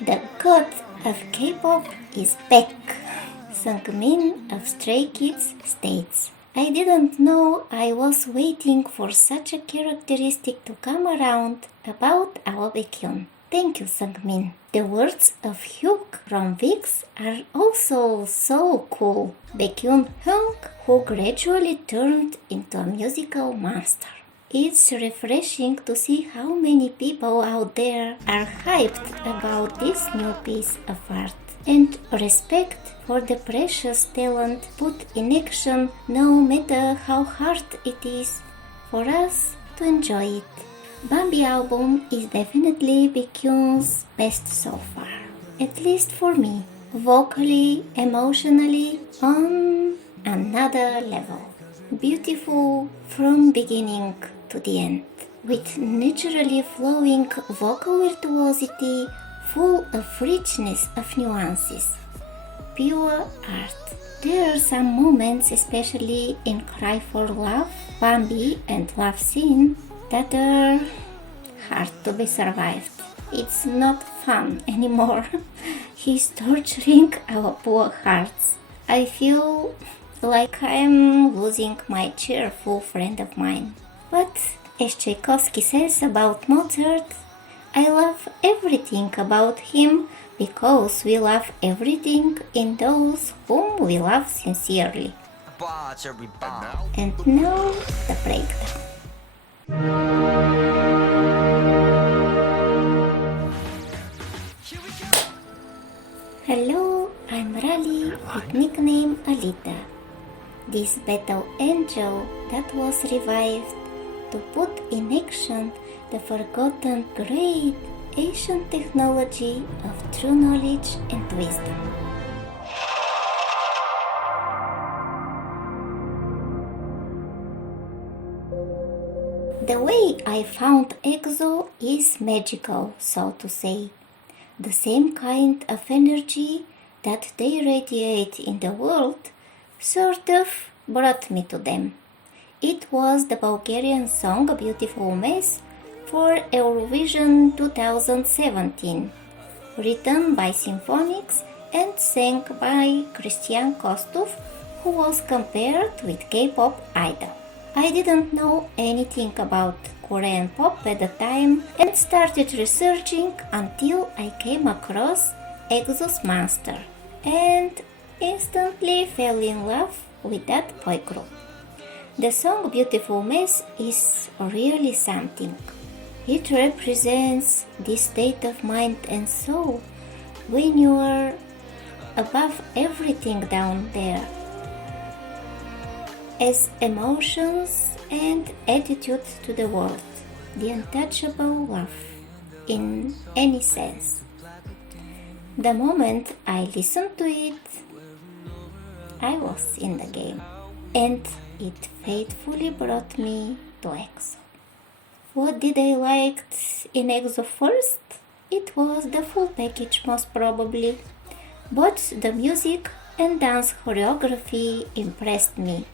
The god of K-pop is back, Sungmin of Stray Kids states. I didn't know I was waiting for such a characteristic to come around about our Baekhyun. Thank you, Sungmin. The words of Hyuk from VIX are also so cool. Baekhyun Hyung, who gradually turned into a musical monster. It's refreshing to see how many people out there are hyped about this new piece of art, and respect for the precious talent put in action, no matter how hard it is for us to enjoy it. Bambi album is definitely Baekhyun's best so far, at least for me, vocally, emotionally, on another level. Beautiful from beginning to the end, with naturally flowing vocal virtuosity, full of richness of nuances. Pure art. There are some moments, especially in Cry for Love, Bambi, and Love Scene, that are hard to be survived. It's not fun anymore. He's torturing our poor hearts. I feel like I'm losing my cheerful friend of mine. But as Tchaikovsky says about Mozart, I love everything about him because we love everything in those whom we love sincerely. And now the breakdown. Hello, I'm Rally with nickname Alita. This battle angel that was revived to put in action the forgotten great ancient technology of true knowledge and wisdom. The way I found EXO is magical, so to say. The same kind of energy that they radiate in the world sort of brought me to them. It was the Bulgarian song Beautiful Mess for Eurovision 2017, written by Symphonics and sang by Christian Kostov, who was compared with K-pop idol. I didn't know anything about Korean pop at the time and started researching until I came across EXO's Monster and instantly fell in love with that boy group. The song Beautiful Mess is really something. It represents this state of mind and soul when you are above everything down there, as emotions and attitude to the world, the untouchable love in any sense. The moment I listened to it, I was in the game, and it faithfully brought me to EXO. What did I like in EXO first? It was the full package, most probably. Both the music and dance choreography impressed me,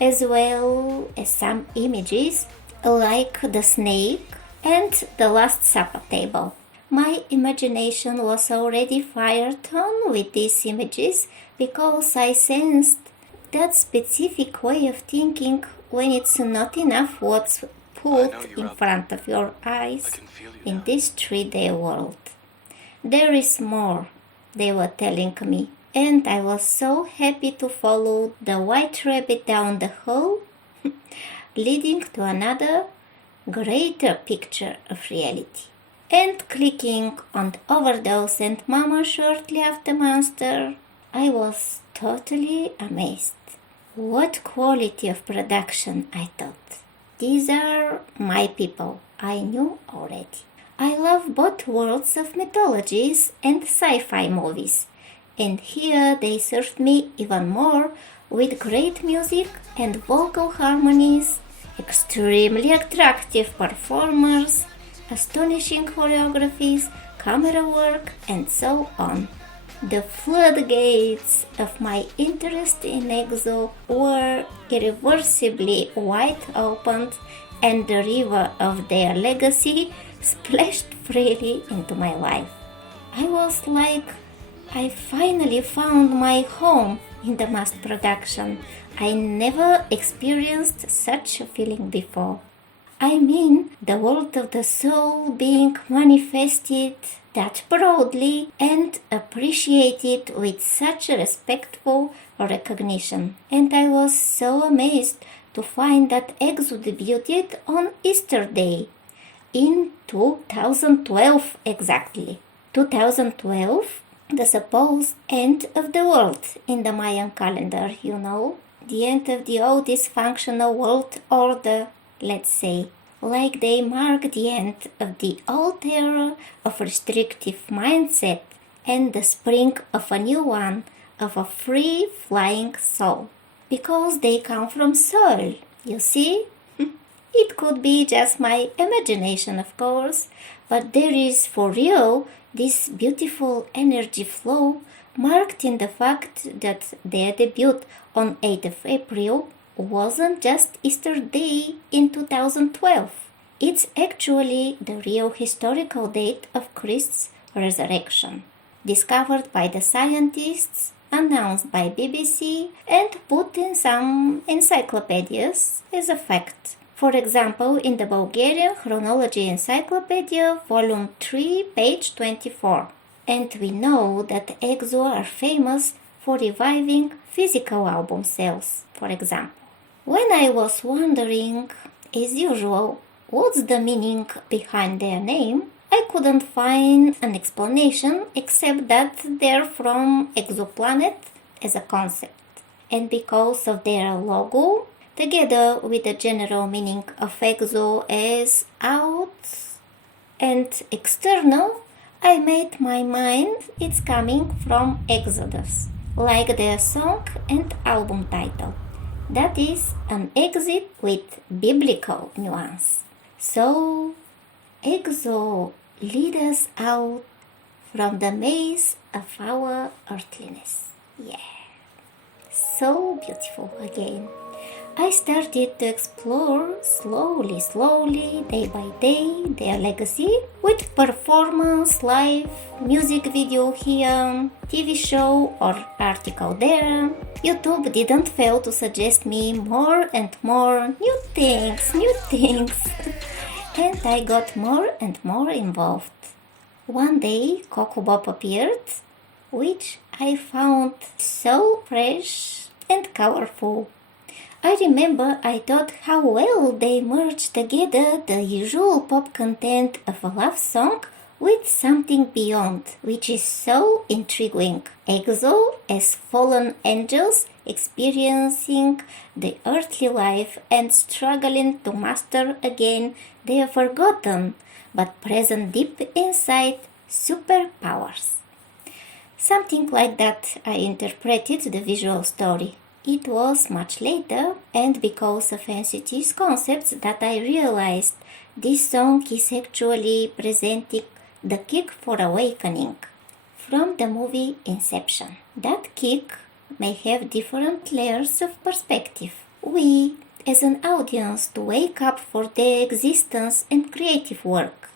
as well as some images like the snake and the last supper table. My imagination was already fired on with these images because I sensed that specific way of thinking when it's not enough what's put in front of your eyes in this 3D world. There is more, they were telling me, and I was so happy to follow the white rabbit down the hall, leading to another, greater picture of reality. And clicking on Overdose and Mama shortly after Monster, I was totally amazed. What quality of production, I thought. These are my people, I knew already. I love both worlds of mythologies and sci-fi movies, and here they served me even more with great music and vocal harmonies, extremely attractive performers, astonishing choreographies, camera work, and so on. The floodgates of my interest in EXO were irreversibly wide opened, and the river of their legacy splashed freely into my life. I was like, I finally found my home in the mass production. I never experienced such a feeling before. I mean, the world of the soul being manifested that broadly and appreciated with such a respectful recognition. And I was so amazed to find that EXO debuted on Easter Day in 2012 exactly. 2012, the supposed end of the world in the Mayan calendar, the end of the old dysfunctional world order, let's say, like they mark the end of the old era of restrictive mindset and the spring of a new one, of a free-flying soul. Because they come from soul, you see? It could be just my imagination, of course, but there is for real this beautiful energy flow marked in the fact that their debut on 8th of April wasn't just Easter Day in 2012. It's actually the real historical date of Christ's resurrection, discovered by the scientists, announced by BBC, and put in some encyclopedias as a fact. For example, in the Bulgarian Chronology Encyclopedia, Volume 3, page 24. And we know that EXO are famous for reviving physical album sales, for example. When I was wondering, as usual, what's the meaning behind their name, I couldn't find an explanation except that they're from exoplanet as a concept. And because of their logo, together with the general meaning of EXO as out and external, I made my mind it's coming from Exodus, like their song and album title. That is an exit with biblical nuance. So, EXO lead us out from the maze of our earthliness. Yeah, so beautiful again. I started to explore slowly, day by day, their legacy with performance, live, music video here, TV show or article there. YouTube didn't fail to suggest me more and more new things. And I got more and more involved. One day, Coco Bop appeared, which I found so fresh and colorful. I remember I thought how well they merged together the usual pop content of a love song with something beyond, which is so intriguing. EXO as fallen angels experiencing the earthly life and struggling to master again their forgotten but present deep inside superpowers. Something like that I interpreted the visual story. It was much later, and because of NCT's concepts, that I realized this song is actually presenting the kick for awakening from the movie Inception. That kick may have different layers of perspective. We, as an audience, to wake up for their existence and creative work.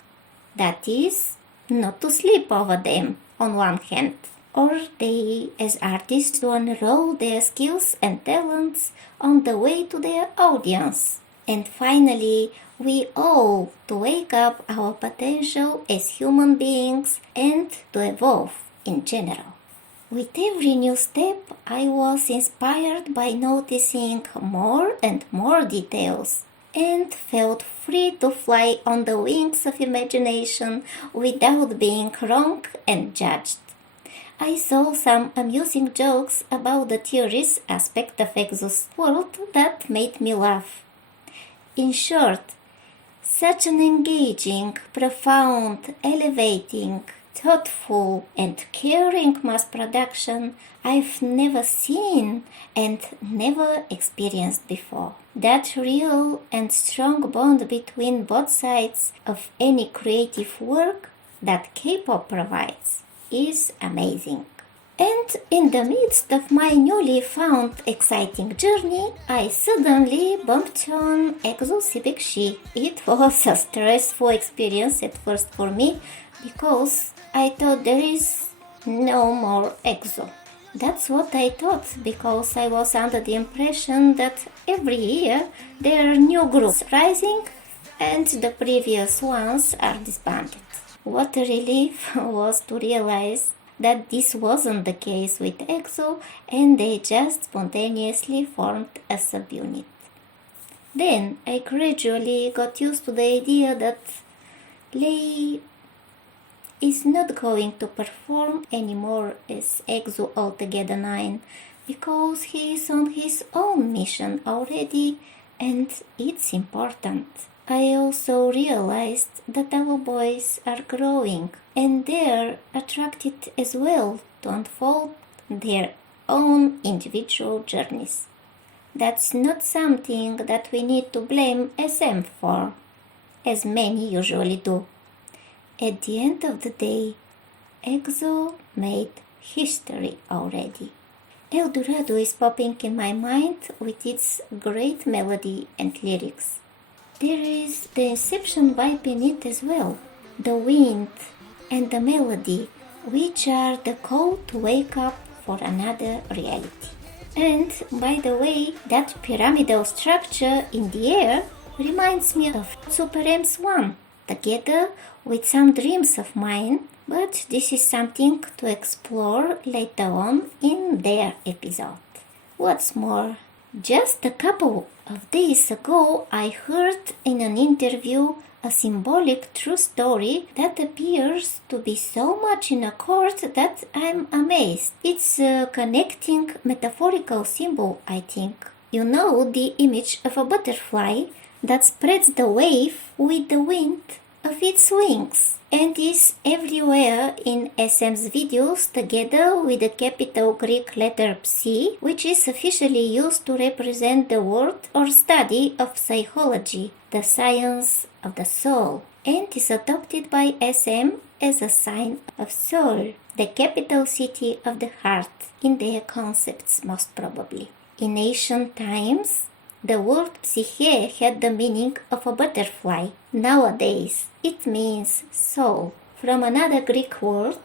That is, not to sleep over them on one hand, or they, as artists, to unroll their skills and talents on the way to their audience. And finally, we all to wake up our potential as human beings and to evolve in general. With every new step, I was inspired by noticing more and more details and felt free to fly on the wings of imagination without being wrong and judged. I saw some amusing jokes about the theories aspect of EXO's world that made me laugh. In short, such an engaging, profound, elevating, thoughtful and caring mass production I've never seen and never experienced before. That real and strong bond between both sides of any creative work that K-pop provides is amazing. And in the midst of my newly found exciting journey, I suddenly bumped on EXO Civic She. It was a stressful experience at first for me because I thought there is no more EXO. That's what I thought, because I was under the impression that every year there are new groups rising and the previous ones are disbanded. What a relief was to realize that this wasn't the case with EXO and they just spontaneously formed a subunit. Then I gradually got used to the idea that Lei is not going to perform anymore as EXO Altogether 9 because he is on his own mission already and it's important. I also realized that our boys are growing and they're attracted as well to unfold their own individual journeys. That's not something that we need to blame SM for, as many usually do. At the end of the day, EXO made history already. El Dorado is popping in my mind with its great melody and lyrics. There is the Inception vibe in it as well, the wind and the melody, which are the call to wake up for another reality. And by the way, that pyramidal structure in the air reminds me of Super M1, together with some dreams of mine, but this is something to explore later on in their episode. What's more, just a couple of days ago I heard in an interview a symbolic true story that appears to be so much in accord that I'm amazed. It's a connecting metaphorical symbol, I think. You know, the image of a butterfly that spreads the wave with the wind of its wings and is everywhere in SM's videos together with the capital Greek letter Psi, which is officially used to represent the word or study of psychology, the science of the soul, and is adopted by SM as a sign of Seoul, the capital city of the heart, in their concepts most probably. In ancient times, the word psyche had the meaning of a butterfly. Nowadays, it means soul. From another Greek word,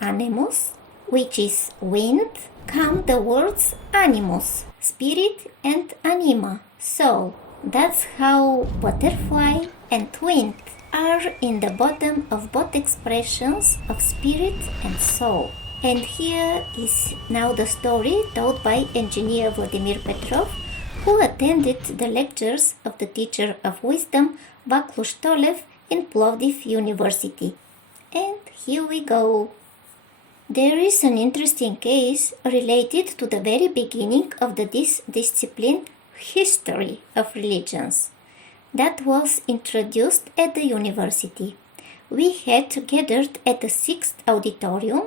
anemos, which is wind, come the words animus, spirit, and anima, soul. That's how butterfly and wind are in the bottom of both expressions of spirit and soul. And here is now the story told by engineer Vladimir Petrov, who attended the lectures of the teacher of wisdom Vaklus Tolev in Plovdiv University. And here we go. There is an interesting case related to the very beginning of this discipline, history of religions, that was introduced at the university. We had gathered at the 6th auditorium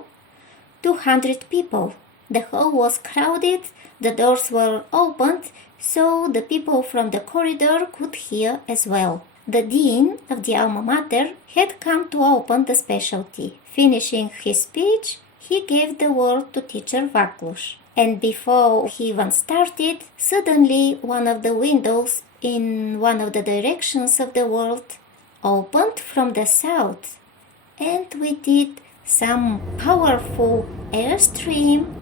200 people. The hall was crowded, the doors were opened, so the people from the corridor could hear as well. The dean of the alma mater had come to open the specialty. Finishing his speech, he gave the word to teacher Vaklus. And before he even started, suddenly one of the windows in one of the directions of the world opened from the south, and with it some powerful airstream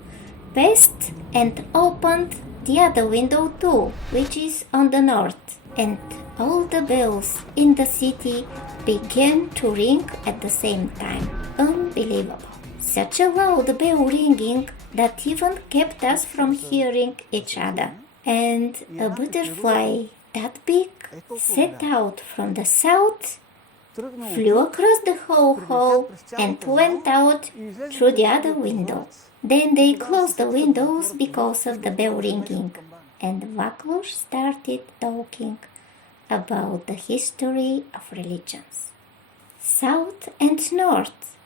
passed and opened the other window too, which is on the north, and all the bells in the city began to ring at the same time. Unbelievable. Such a loud bell ringing that even kept us from hearing each other. And a butterfly that big set out from the south, flew across the whole hall and went out through the other window. Then they closed the windows because of the bell ringing, and Vaklus started talking about the history of religions. South and North,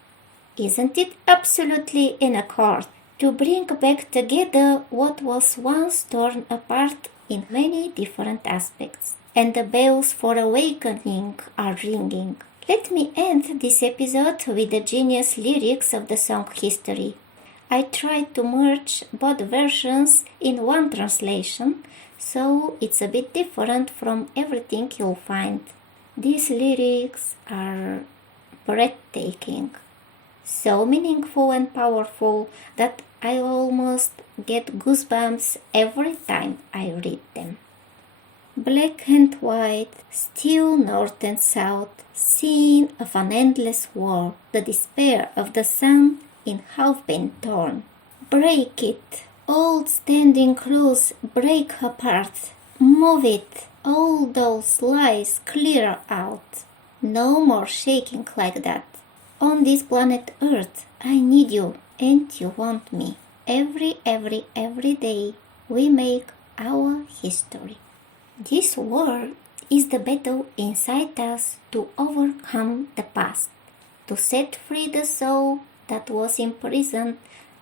isn't it absolutely in accord to bring back together what was once torn apart in many different aspects? And the bells for awakening are ringing. Let me end this episode with the genius lyrics of the song History. I tried to merge both versions in one translation, so it's a bit different from everything you'll find. These lyrics are breathtaking. so meaningful and powerful that I almost get goosebumps every time I read them. Black and white, still north and south, scene of an endless war, the despair of the sun in half been torn. Break it, old standing close, break apart, move it, all those lies clear out. No more shaking like that. On this planet Earth, I need you and you want me. Every day we make our history. This war is the battle inside us to overcome the past, to set free the soul that was imprisoned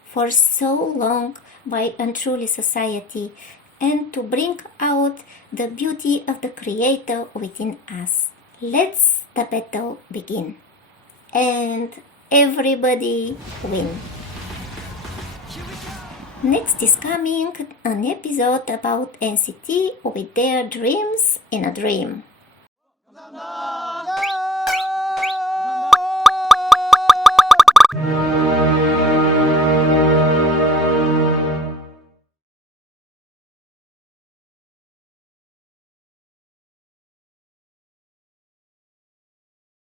for so long by unruly society, and to bring out the beauty of the Creator within us. Let's the battle begin. And everybody win. Next is coming an episode about NCT with their dreams in a dream.